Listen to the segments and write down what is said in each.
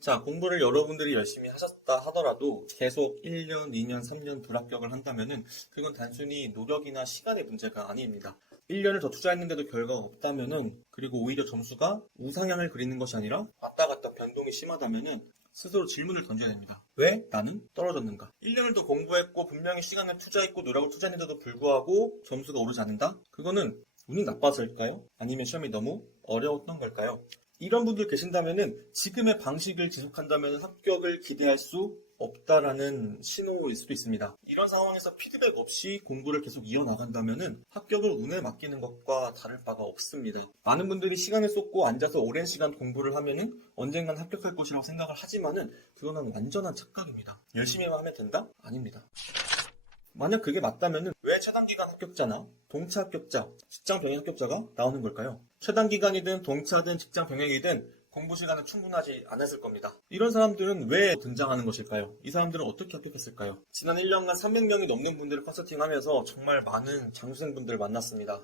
자, 공부를 여러분들이 열심히 하셨다 하더라도 계속 1년, 2년, 3년 불합격을 한다면은 그건 단순히 노력이나 시간의 문제가 아닙니다. 1년을 더 투자했는데도 결과가 없다면은, 그리고 오히려 점수가 우상향을 그리는 것이 아니라 왔다 갔다 변동이 심하다면은 스스로 질문을 던져야 됩니다. 왜 나는 떨어졌는가? 1년을 더 공부했고 분명히 시간을 투자했고 노력을 투자했는데도 불구하고 점수가 오르지 않는다? 그거는 운이 나빠서일까요? 아니면 시험이 너무 어려웠던 걸까요? 이런 분들 계신다면은 지금의 방식을 지속한다면 합격을 기대할 수 없다라는 신호일 수도 있습니다. 이런 상황에서 피드백 없이 공부를 계속 이어나간다면은 합격을 운에 맡기는 것과 다를 바가 없습니다. 많은 분들이 시간을 쏟고 앉아서 오랜 시간 공부를 하면은 언젠간 합격할 것이라고 생각을 하지만은 그거는 완전한 착각입니다. 열심히만 하면 된다? 아닙니다. 만약 그게 맞다면은 왜 최단기간 합격자나 동차 합격자, 직장 병행 합격자가 나오는 걸까요? 최단기간이든 동차든 직장 병행이든 공부 시간은 충분하지 않았을 겁니다. 이런 사람들은 왜 등장하는 것일까요? 이 사람들은 어떻게 합격했을까요? 지난 1년간 300명이 넘는 분들을 컨설팅하면서 정말 많은 장수생분들을 만났습니다.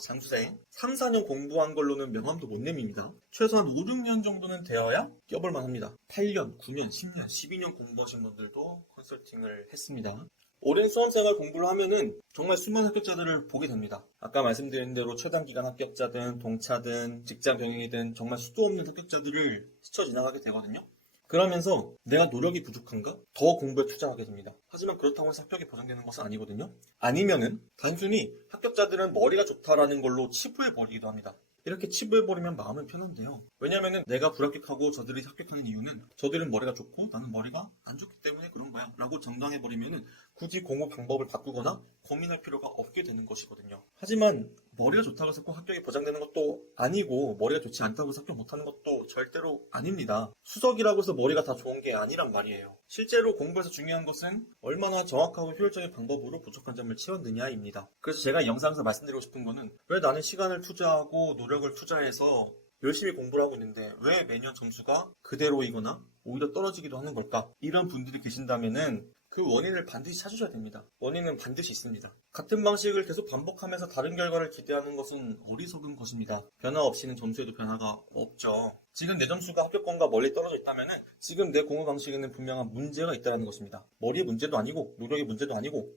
장수생 3, 4년 공부한 걸로는 명함도 못 내밉니다. 최소한 5, 6년 정도는 되어야 껴볼만 합니다. 8년, 9년, 10년, 12년 공부하신 분들도 컨설팅을 했습니다. 오랜 수험생활 공부를 하면은 정말 수많은 합격자들을 보게 됩니다. 아까 말씀드린 대로 최단기간 합격자든 동차든 직장 병행이든 정말 수도 없는 합격자들을 스쳐 지나가게 되거든요. 그러면서 내가 노력이 부족한가? 더 공부에 투자하게 됩니다. 하지만 그렇다고 해서 합격이 보장되는 것은 아니거든요. 아니면은 단순히 합격자들은 머리가 좋다라는 걸로 치부해버리기도 합니다. 이렇게 치부해버리면 마음은 편한데요. 왜냐면은 내가 불합격하고 저들이 합격하는 이유는 저들은 머리가 좋고 나는 머리가 안 좋기 때문에 그런 거야 라고 정당해버리면은 굳이 공부 방법을 바꾸거나 고민할 필요가 없게 되는 것이거든요. 하지만 머리가 좋다고 해서 꼭 합격이 보장되는 것도 아니고 머리가 좋지 않다고 해서 합격 못하는 것도 절대로 아닙니다. 수석이라고 해서 머리가 다 좋은 게 아니란 말이에요. 실제로 공부에서 중요한 것은 얼마나 정확하고 효율적인 방법으로 부족한 점을 채웠느냐입니다. 그래서 제가 이 영상에서 말씀드리고 싶은 거는 왜 나는 시간을 투자하고 노력을 투자해서 열심히 공부를 하고 있는데 왜 매년 점수가 그대로이거나 오히려 떨어지기도 하는 걸까? 이런 분들이 계신다면은 그 원인을 반드시 찾으셔야 됩니다. 원인은 반드시 있습니다. 같은 방식을 계속 반복하면서 다른 결과를 기대하는 것은 어리석은 것입니다. 변화 없이는 점수에도 변화가 없죠. 지금 내 점수가 합격권과 멀리 떨어져 있다면은 지금 내 공부 방식에는 분명한 문제가 있다는 것입니다. 머리의 문제도 아니고 노력의 문제도 아니고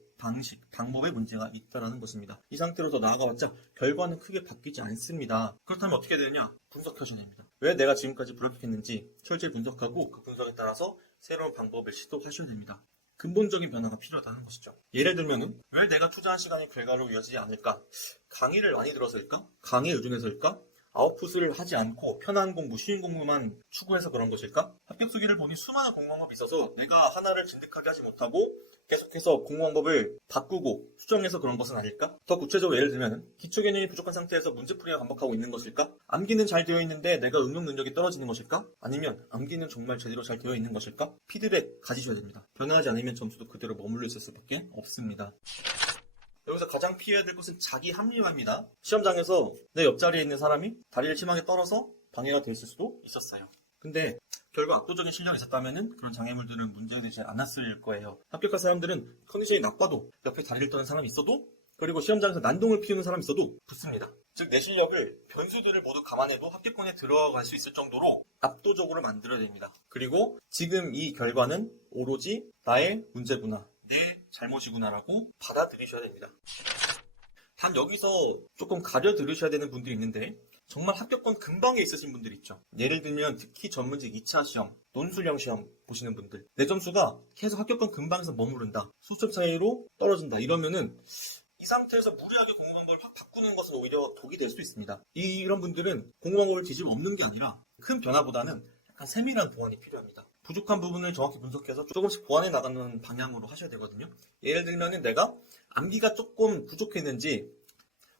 방법의 문제가 있다는 것입니다. 이 상태로 더 나아가봤자 결과는 크게 바뀌지 않습니다. 그렇다면 어떻게 되느냐? 분석하셔야 됩니다. 왜 내가 지금까지 불합격했는지 철저히 분석하고 그 분석에 따라서 새로운 방법을 시도하셔야 됩니다. 근본적인 변화가 필요하다는 것이죠. 예를 들면은 왜 내가 투자한 시간이 결과로 이어지지 않을까? 강의를 많이 들어서일까? 강의에 의존해서일까? 아웃풋을 하지 않고 편한 공부, 쉬운 공부만 추구해서 그런 것일까? 합격 수기를 보니 수많은 공부방법이 있어서 내가 하나를 진득하게 하지 못하고 계속해서 공부방법을 바꾸고 수정해서 그런 것은 아닐까? 더 구체적으로 예를 들면 기초 개념이 부족한 상태에서 문제풀이가 반복하고 있는 것일까? 암기는 잘 되어 있는데 내가 응용 능력이 떨어지는 것일까? 아니면 암기는 정말 제대로 잘 되어 있는 것일까? 피드백 가지셔야 됩니다. 변화하지 않으면 점수도 그대로 머물러 있을 수밖에 없습니다. 여기서 가장 피해야 될 것은 자기 합리화입니다. 시험장에서 내 옆자리에 있는 사람이 다리를 심하게 떨어서 방해가 될 수도 있었어요. 근데 결국 압도적인 실력이 있었다면 그런 장애물들은 문제가 되지 않았을 거예요. 합격한 사람들은 컨디션이 나빠도 옆에 다리를 떠는 사람이 있어도 그리고 시험장에서 난동을 피우는 사람이 있어도 붙습니다. 즉 내 실력을 변수들을 모두 감안해도 합격권에 들어갈 수 있을 정도로 압도적으로 만들어야 됩니다. 그리고 지금 이 결과는 오로지 나의 문제구나. 내 잘못이구나라고 받아들이셔야 됩니다. 단 여기서 조금 가려 들으셔야 되는 분들이 있는데 정말 합격권 근방에 있으신 분들 있죠. 예를 들면 특히 전문직 2차 시험, 논술형 시험 보시는 분들 내 점수가 계속 합격권 근방에서 머무른다. 수점 차이로 떨어진다. 이러면은 이 상태에서 무리하게 공부 방법을 확 바꾸는 것은 오히려 독이 될 수도 있습니다. 이런 분들은 공부 방법을 뒤집어 엎는 게 아니라 큰 변화보다는 약간 세밀한 보완이 필요합니다. 부족한 부분을 정확히 분석해서 조금씩 보완해 나가는 방향으로 하셔야 되거든요. 예를 들면 내가 암기가 조금 부족했는지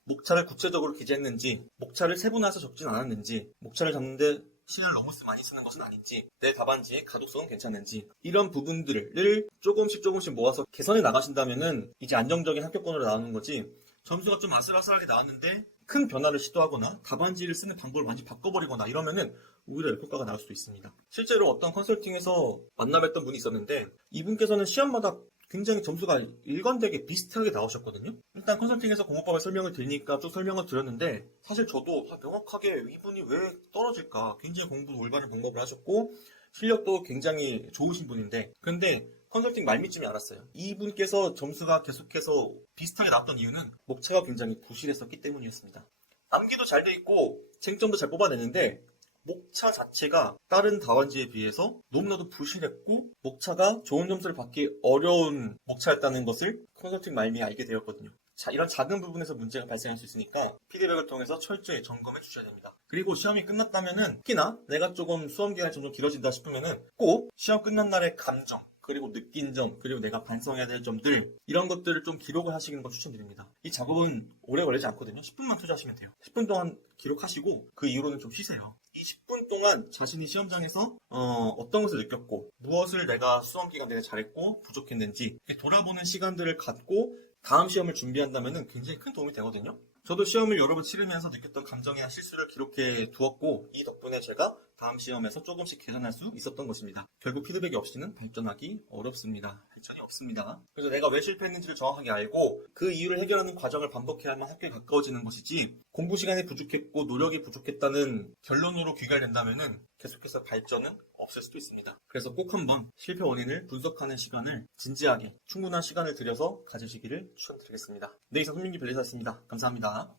목차를 구체적으로 기재했는지 목차를 세분화해서 적진 않았는지 목차를 잡는데 시간을 너무 많이 쓰는 것은 아닌지 내 답안지의 가독성은 괜찮은지 이런 부분들을 조금씩 모아서 개선해 나가신다면은 이제 안정적인 합격권으로 나오는 거지 점수가 좀 아슬아슬하게 나왔는데 큰 변화를 시도하거나 답안지를 쓰는 방법을 완전히 바꿔버리거나 이러면은 오히려 역효과가 나올 수도 있습니다. 실제로 어떤 컨설팅에서 만나뵀던 분이 있었는데 이분께서는 시험마다 굉장히 점수가 일관되게 비슷하게 나오셨거든요. 일단 컨설팅에서 공부법을 설명을 드리니까 쭉 설명을 드렸는데 사실 저도 명확하게 이분이 왜 떨어질까 굉장히 공부 올바른 방법을 하셨고 실력도 굉장히 좋으신 분인데 근데 컨설팅 말미쯤에 알았어요. 이분께서 점수가 계속해서 비슷하게 나왔던 이유는 목차가 굉장히 부실했었기 때문이었습니다. 암기도 잘 돼 있고 쟁점도 잘 뽑아내는데 목차 자체가 다른 답안지에 비해서 너무나도 부실했고 목차가 좋은 점수를 받기 어려운 목차였다는 것을 컨설팅 말미에 알게 되었거든요. 자, 이런 작은 부분에서 문제가 발생할 수 있으니까 피드백을 통해서 철저히 점검해 주셔야 됩니다. 그리고 시험이 끝났다면은 특히나 내가 조금 수험 기간이 점점 길어진다 싶으면은 꼭 시험 끝난 날의 감정 그리고 느낀 점, 그리고 내가 반성해야 될 점들 이런 것들을 좀 기록을 하시는 걸 추천드립니다. 이 작업은 오래 걸리지 않거든요. 10분만 투자하시면 돼요. 10분 동안 기록하시고 그 이후로는 좀 쉬세요. 이 10분 동안 자신이 시험장에서 어떤 것을 느꼈고 무엇을 내가 수험 기간 내내 잘했고 부족했는지 돌아보는 시간들을 갖고 다음 시험을 준비한다면 굉장히 큰 도움이 되거든요. 저도 시험을 여러 번 치르면서 느꼈던 감정이나 실수를 기록해 두었고 이 덕분에 제가 다음 시험에서 조금씩 개선할 수 있었던 것입니다. 결국 피드백이 없이는 발전하기 어렵습니다. 발전이 없습니다. 그래서 내가 왜 실패했는지를 정확하게 알고 그 이유를 해결하는 과정을 반복해야만 학교에 가까워지는 것이지 공부 시간이 부족했고 노력이 부족했다는 결론으로 귀결된다면 계속해서 발전은 없을 수도 있습니다. 그래서 꼭 한번 실패 원인을 분석하는 시간을 진지하게 충분한 시간을 들여서 가지시기를 추천드리겠습니다. 네, 이상 손민기 변리사였습니다. 감사합니다.